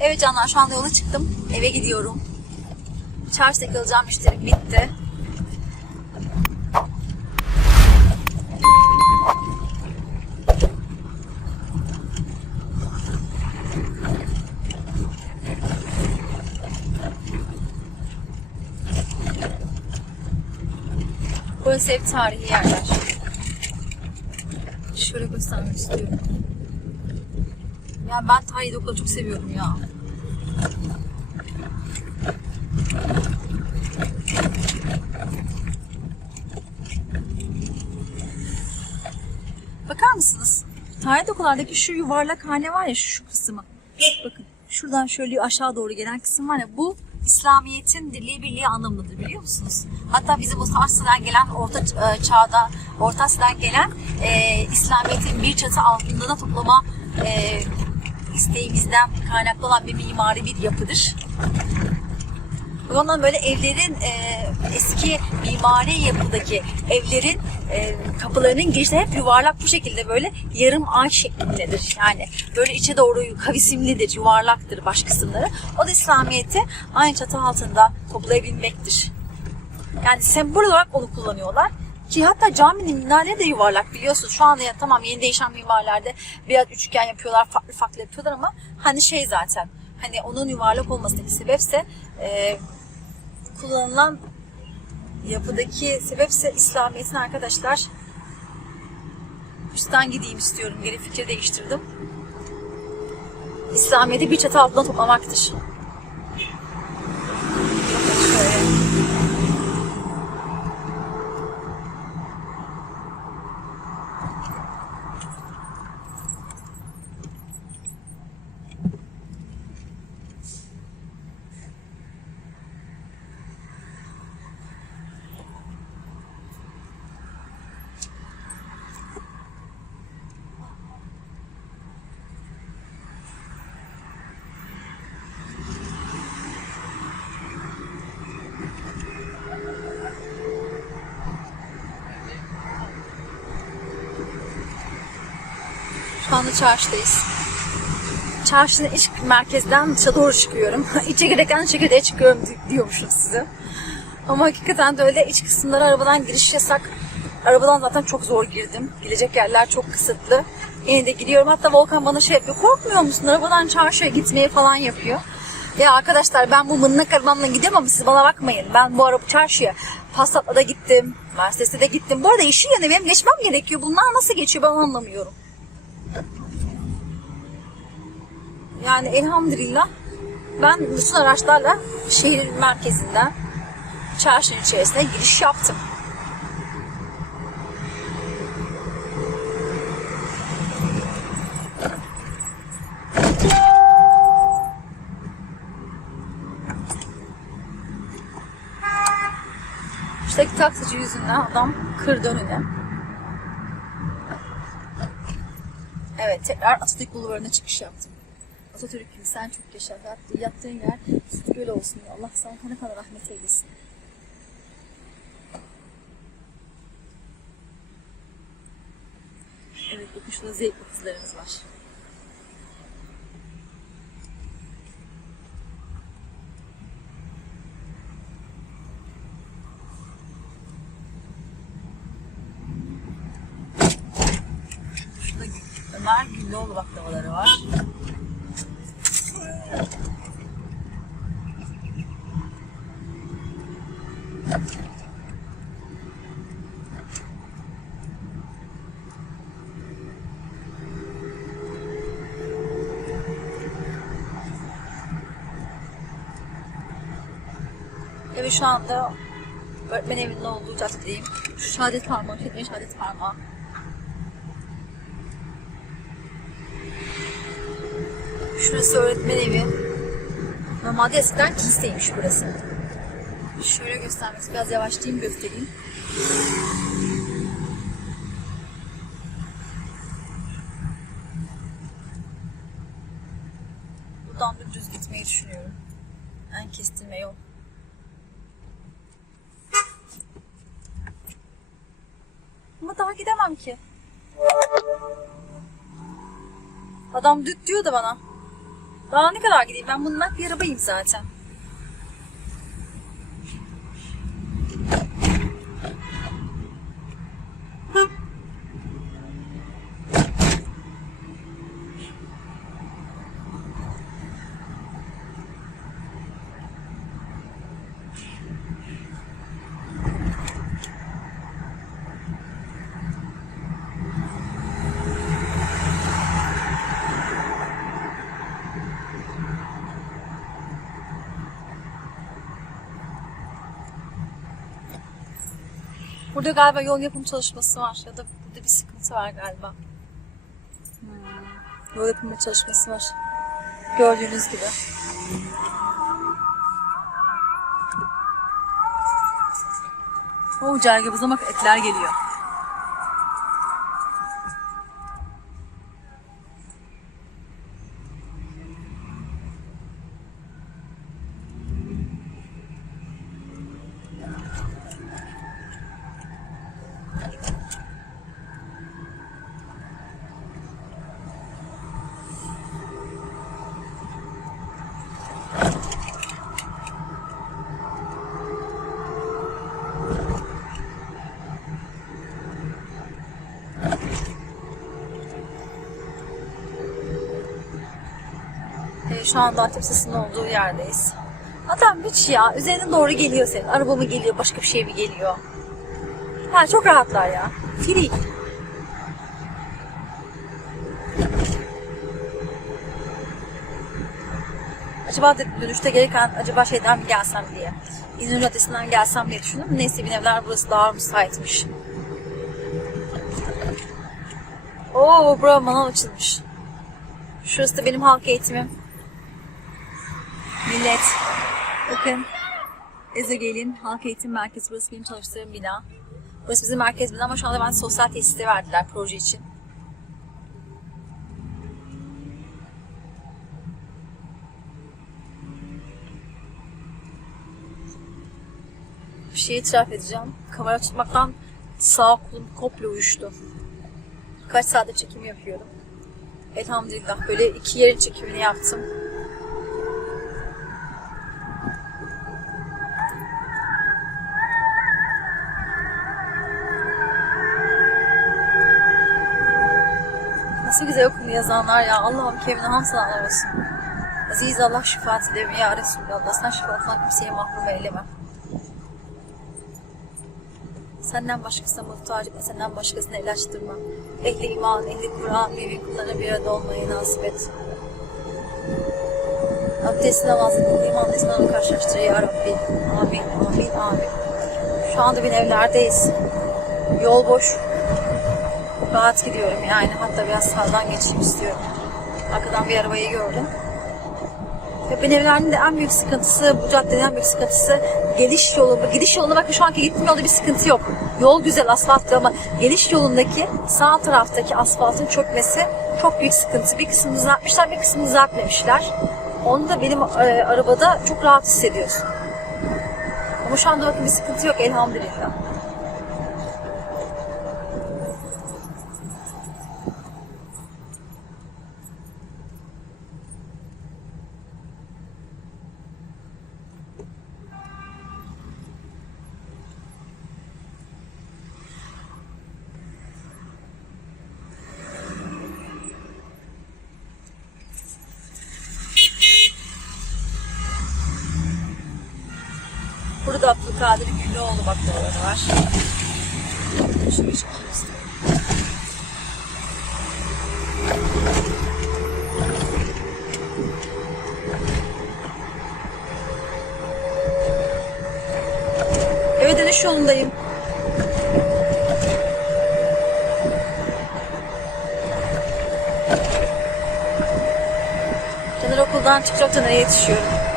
Evet canlar şu anda yola çıktım. Eve gidiyorum. Çarşıdaki alacağım müşterim bitti. Burası hep tarihi yerler. Şöyle göstermek istiyorum. Ya ben tarihi dokuları çok seviyorum ya. Bakar mısınız? Tarihi dokulardaki şu yuvarlak hane var ya şu, şu kısmı. Bakın şuradan şöyle aşağı doğru gelen kısım var ya bu İslamiyet'in dirliği birliği anlamındadır biliyor musunuz? Hatta bizim o Asya'dan gelen orta e, çağda, Orta Asya'dan gelen e, İslamiyet'in bir çatı altında da toplama e, isteğimizden kaynaklı olan bir mimari bir yapıdır. Ondan böyle evlerin e, eski mimari yapıdaki evlerin e, kapılarının girişleri hep yuvarlak bu şekilde böyle yarım ay şeklindedir. Yani böyle içe doğru kavisimlidir, yuvarlaktır baş kısımları. O da İslamiyet'i aynı çatı altında toplayabilmektir. Yani sembol olarak onu kullanıyorlar. Ki hatta caminin minareleri de yuvarlak biliyorsunuz. Şu anda ya, tamam yeni değişen mimarilerde biraz üçgen yapıyorlar, farklı farklı yapıyorlar ama hani şey zaten hani onun yuvarlak olmasındaki sebepse e, kullanılan yapıdaki sebepse İslamiyet'in arkadaşlar üstten gideyim istiyorum. Geri fikir değiştirdim. İslamiyet'i bir çatı altında toplamaktır. Bakın şöyle. Anda çarşıdayız. Çarşının iç merkezden dışa doğru çıkıyorum. İçe girerken çekirdeğe çıkıyorum di- diyormuşum size. Ama hakikaten de öyle iç kısımlara arabadan giriş yasak. Arabadan zaten çok zor girdim. Gidecek yerler çok kısıtlı. Yine de gidiyorum. Hatta Volkan bana şey yapıyor. Korkmuyor musun? Arabadan çarşıya gitmeye falan yapıyor. Ya arkadaşlar ben bu mınnak arabamla ama siz bana bakmayın. Ben bu araba çarşıya Passat'la da gittim. Mercedes'e de gittim. Bu arada yeşil yanı benim geçmem gerekiyor. Bunlar nasıl geçiyor ben anlamıyorum. Yani elhamdülillah ben bütün araçlarla şehir merkezinden çarşının içerisine giriş yaptım. Şuradaki taksici yüzünden adam kırdı önüne. Evet tekrar Atatürk Bulvarı'na çıkış yaptım. Atatürk'üm sen çok yaşa. Yattı- Yattığın yer süt göl olsun. Allah sana kana kana rahmet eylesin. Evet bakın şurada zevkli kızlarımız var. Şurada Ömer Güllüoğlu baklavaları var. Evet şu anda öğretmen evinin olduğu caddedeyim. Şu şehadet parmağı, çekmeyin şehadet parmağı. Şurası öğretmen evi. Normalde eskiden kiliseymiş burası. Şöyle göstermek biraz yavaşlayayım göstereyim. Buradan da düz gitmeyi düşünüyorum. En kestirme yol. Ama daha gidemem ki. Adam düt diyor bana. Daha ne kadar gideyim? Ben bununla bir arabayım zaten. Burada galiba yol yapım çalışması var ya da burada bir sıkıntı var galiba. Hmm, Yol yapımı çalışması var. Gördüğünüz gibi. O cergabıza bak etler geliyor. Şu anda Antep Sası'nın olduğu yerdeyiz. Adam hiç ya. Üzerine doğru geliyor senin. Araba mı geliyor, başka bir şey mi geliyor? Ha çok rahatlar ya. Free. Acaba dedim dönüşte gelirken acaba şeyden mi gelsem diye. İnönü Caddesi'nden gelsem diye düşündüm. Neyse bin evler burası daha müsaitmiş. Oo bura manav açılmış. Şurası da benim halk eğitimim. Millet. Bakın. Ezogel'in halk eğitim merkezi. Burası benim çalıştığım bina. Burası bizim merkez bina ama şu anda ben sosyal tesiste verdiler proje için. Bir şey itiraf edeceğim. Kamera tutmaktan sağ kolum komple uyuştu. Kaç saattir çekim yapıyorum. Elhamdülillah böyle iki yerin çekimini yaptım. Nasıl güzel okunu yazanlar ya. Allah'ım kevine hamsalar olsun. Aziz Allah şifaat eyleme ya Resulallah. Sen şifatından kimseye mahrum eyleme. Senden başkasına muhtaç etme, senden başkasına el açtırma. Ehli iman, ehli Kur'an, mümin kullarına bir arada olmayı nasip et. Abdest namazı kıl, iman İslam'ı karşılaştır ya Rabbi. Amin, amin, amin. Şu anda bin evlerdeyiz. Yol boş. Rahat gidiyorum yani. Hatta biraz sağdan geçeyim istiyorum. Arkadan bir arabayı gördüm. Ve ben evlerinin de en büyük sıkıntısı, bu caddenin en büyük sıkıntısı geliş yolu. Gidiş yoluna bakın şu anki gittiğim yolda bir sıkıntı yok. Yol güzel, asfaltlı ama geliş yolundaki sağ taraftaki asfaltın çökmesi çok büyük sıkıntı. Bir kısmını düzeltmişler, bir kısmını düzeltmemişler. Onu da benim e, arabada çok rahat hissediyorsun. Ama şu anda bakın bir sıkıntı yok elhamdülillah. Abdülkadir Güllüoğlu baklavaları var. Şöyle çekeyim istiyorum. Eve dönüş yolundayım. Caner okuldan çıkacak Caner'e yetişiyorum.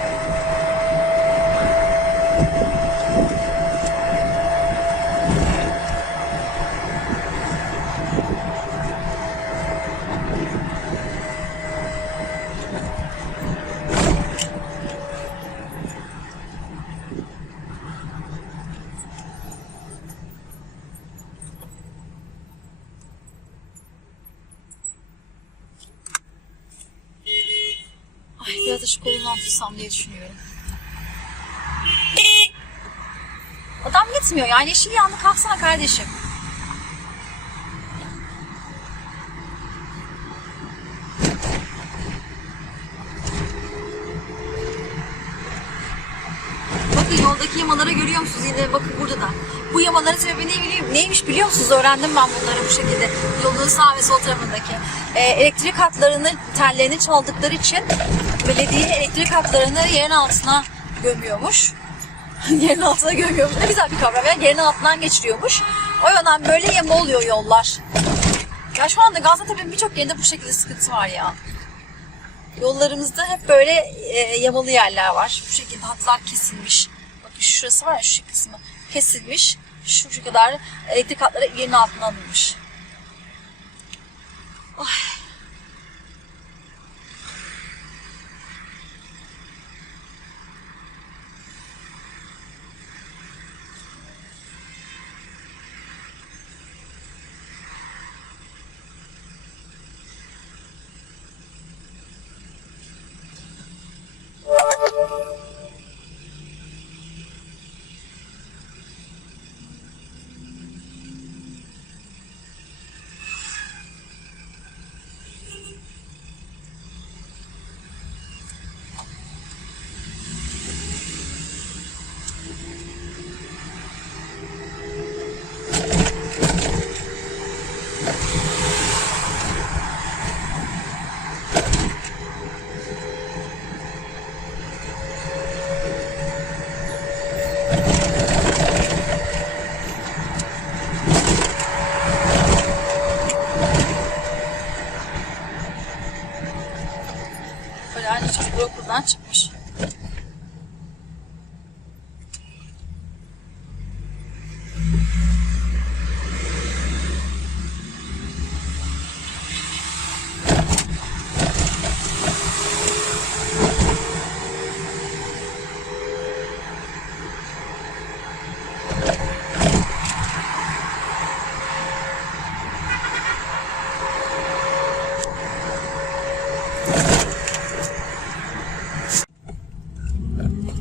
Ay biraz da şu kolundan tutsam diye düşünüyorum. Adam gitmiyor yani yeşil yandı kalksana kardeşim. Bakın yoldaki yamalara görüyor musunuz? Yine bakın burada da. Bu yamaların sebebi ne biliyor, neymiş biliyor musunuz? Öğrendim ben bunları bu şekilde. Yolun sağ ve sol tarafındaki. Ee, elektrik hatlarını, tellerini çaldıkları için belediye elektrik hatlarını yerin altına gömüyormuş. yerin altına gömüyormuş. Ne güzel bir kavram ya. Yerin altından geçiriyormuş. O yönden böyle yama oluyor yollar. Ya şu anda Gaziantep'in birçok yerinde bu şekilde sıkıntı var ya. Yollarımızda hep böyle e, yamalı yerler var. Bu şekilde hatlar kesilmiş. Bakın şurası var ya şu kısmı kesilmiş. Şu, şu kadar elektrik hatları yerin altına alınmış. Ay. you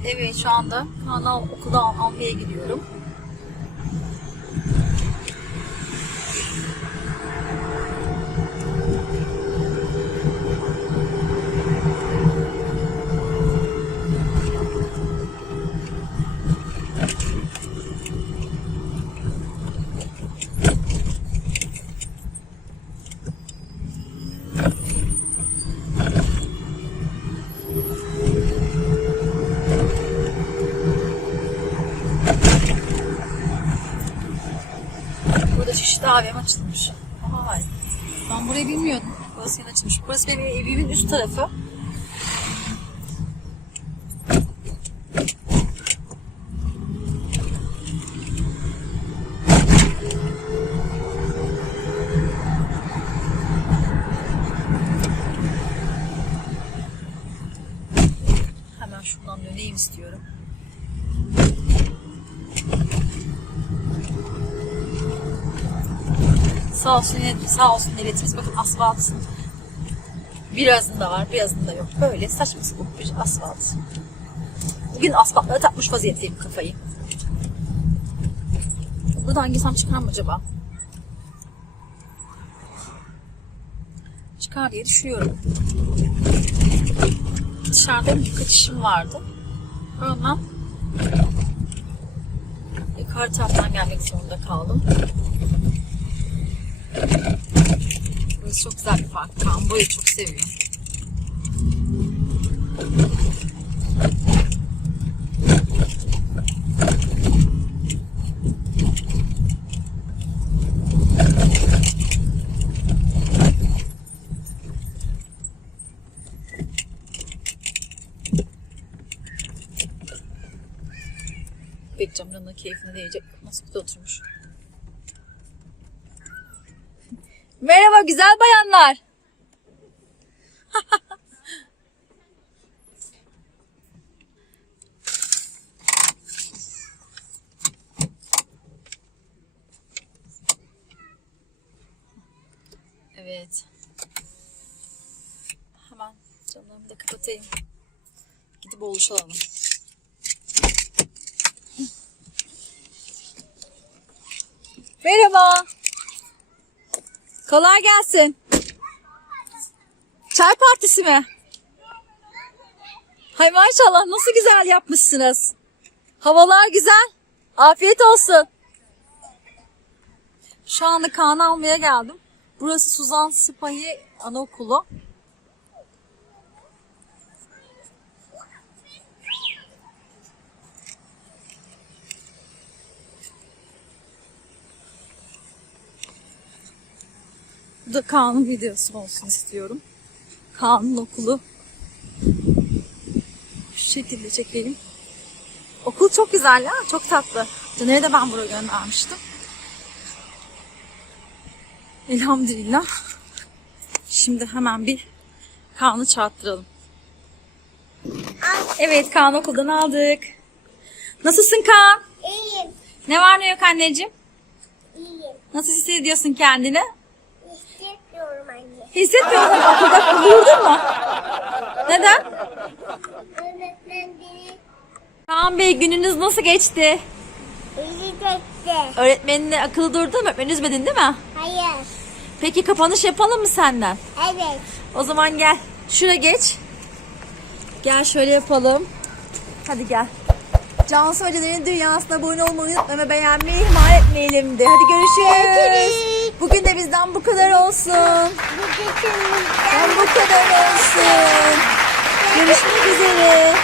Evet şu anda hala okulda al- almaya gidiyorum. Burada çeşitli AVM açılmış. Vay. Ben burayı bilmiyordum. Burası yeni açılmış. Burası benim evimin üst tarafı. Hemen şuradan döneyim istiyorum. Sağ olsun, sağ olsun devletimiz. Bakın asfalt. Birazında var, birazında yok. Böyle saçma sapan bir asfalt. Bugün asfaltlara takmış vaziyetteyim kafayı. Buradan girsem çıkar mı acaba? Çıkar diye düşünüyorum. Dışarıda birkaç işim vardı. Ondan yukarı taraftan gelmek zorunda kaldım. Burası çok güzel bir park. Burayı çok seviyor. Bekçam yanına keyfine değecek. Nasıl da oturmuş. Merhaba güzel bayanlar. evet. Hemen camlarımı da kapatayım. buluşalım. Merhaba. Kolay gelsin. Çay partisi mi? Hay maşallah nasıl güzel yapmışsınız. Havalar güzel. Afiyet olsun. Şu anda Kaan almaya geldim. Burası Suzan Sipahi Anaokulu. Bu da Kaan'ın videosu olsun istiyorum. Kaan'ın okulu. Şu şekilde çekelim. Okul çok güzel ya. Çok tatlı. Caner'e de ben buraya göndermiştim. Elhamdülillah. Şimdi hemen bir Kaan'ı çağırttıralım. Evet Kaan okuldan aldık. Nasılsın Kaan? İyiyim, Ne var ne yok anneciğim? iyiyim. Nasıl hissediyorsun kendini? Hissetmiyorum anne. Hissetmiyor musun? Okulda uyurdun mu? Neden? Öğretmen beni Kaan Bey gününüz nasıl geçti? iyi çekti. Öğretmeninle akıllı durdun mu? Öğretmeni üzmedin değil mi? Hayır, Peki kapanış yapalım mı senden? evet. O zaman gel. Şuraya geç. Gel şöyle yapalım. Hadi gel. Cansu Hocaların dünyasına abone olmayı unutmayın ve beğenmeyi ihmal etmeyelim de. Hadi görüşürüz. Görüşürüz. Bugün de bizden bu kadar olsun. Bu getirimizden Ben bu kadar olsun. Görüşmek üzere.